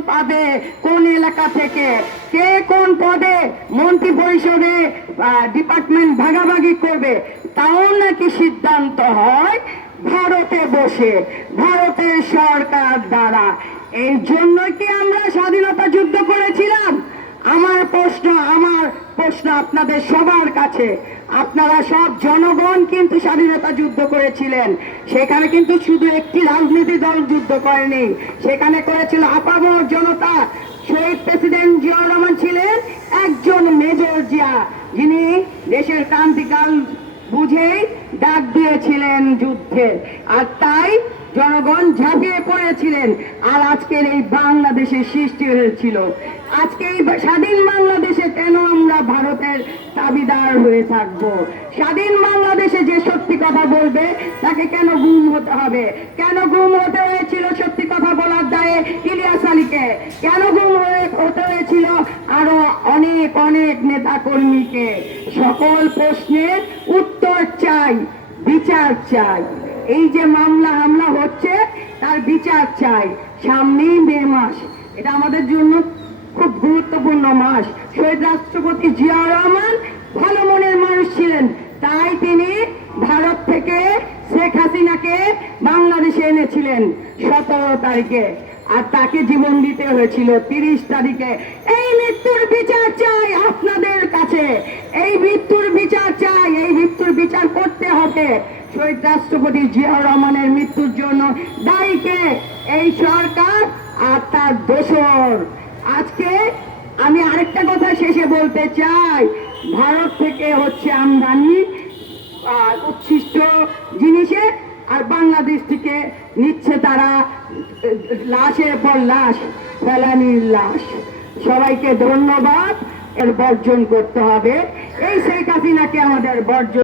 পাবে, কোন এলাকা থেকে কে কোন পদে মন্ত্রী পরিষদে ডিপার্টমেন্ট ভাগাভাগি করবে, তাও নাকি সিদ্ধান্ত হয় ভারতে বসে, ভারতের সরকার দ্বারা। এই জন্য কি আমরা স্বাধীনতা যুদ্ধ করেছিলাম? আমার প্রশ্ন আপনাদের সবার কাছে, আপনারা সব জনগণ কিন্তু স্বাধীনতা যুদ্ধ করেছিলেন। সেখানে কিন্তু শুধু একটি রাজনীতি দল যুদ্ধ করেনি, সেখানে করেছিল আপামর জনতা। শহীদ প্রেসিডেন্ট জিয়াউর রহমান ছিলেন একজন মেজর জিয়া, যিনি দেশের ক্রান্তিকাল বুঝেই ডাক দিয়েছিলেন যুদ্ধে, আর তাই জনগণ ঝাঁপিয়ে পড়েছিলেন। আর আজকের এই বাংলাদেশের সৃষ্টি হয়েছিল। আজকে এই স্বাধীন বাংলাদেশে কেন আমরা ভারতের দাবিদার হয়ে থাকবো? স্বাধীন বাংলাদেশে যে সত্যি কথা বলবে তাকে কেন গুম হতে হবে? কেন গুম হতে হয়েছিল সত্যি কথা বলার দায়ে ইলিয়াস আলীকে? কেন গুম হতে হয়েছিল আরো অনেক অনেক নেতা কর্মীকে? সকল প্রশ্নের উত্তর চাই, বিচার চাই। এই যে মামলা হামলা হচ্ছে তার বিচার চাই। সামনেই মে মাস, এটা আমাদের জন্য খুব গুরুত্বপূর্ণ মাস। শহীদ রাষ্ট্রপতি জিয়াউর রহমান ভালো মনের মানুষ ছিলেন, তাই তিনি ভারত থেকে শেখ হাসিনাকে বাংলাদেশে এনেছিলেন 17 তারিখে, আর তাকে জীবন দিতে হয়েছিল 30 তারিখে। এই মৃত্যুর বিচার চাই আপনাদের কাছে, এই মৃত্যুর বিচার চাই, এই মৃত্যুর বিচার করতে হবে। শহীদ রাষ্ট্রপতি জিয়াউর রহমানের মৃত্যুর জন্য দায়ী কে? এই সরকার আর তার দোসর। আজকে আমি আরেকটা কথা শেষে বলতে চাই, ভারত থেকে হচ্ছে আমদানি উচ্ছিষ্ট জিনিসের, আর বাংলাদেশ থেকে নিচ্ছে তারা লাশের পর লাশ, ফেলানির লাশ। সবাইকে ধন্যবাদ। এর বর্জন করতে হবে, এই শেখ হাসিনাকে আমাদের বর্জন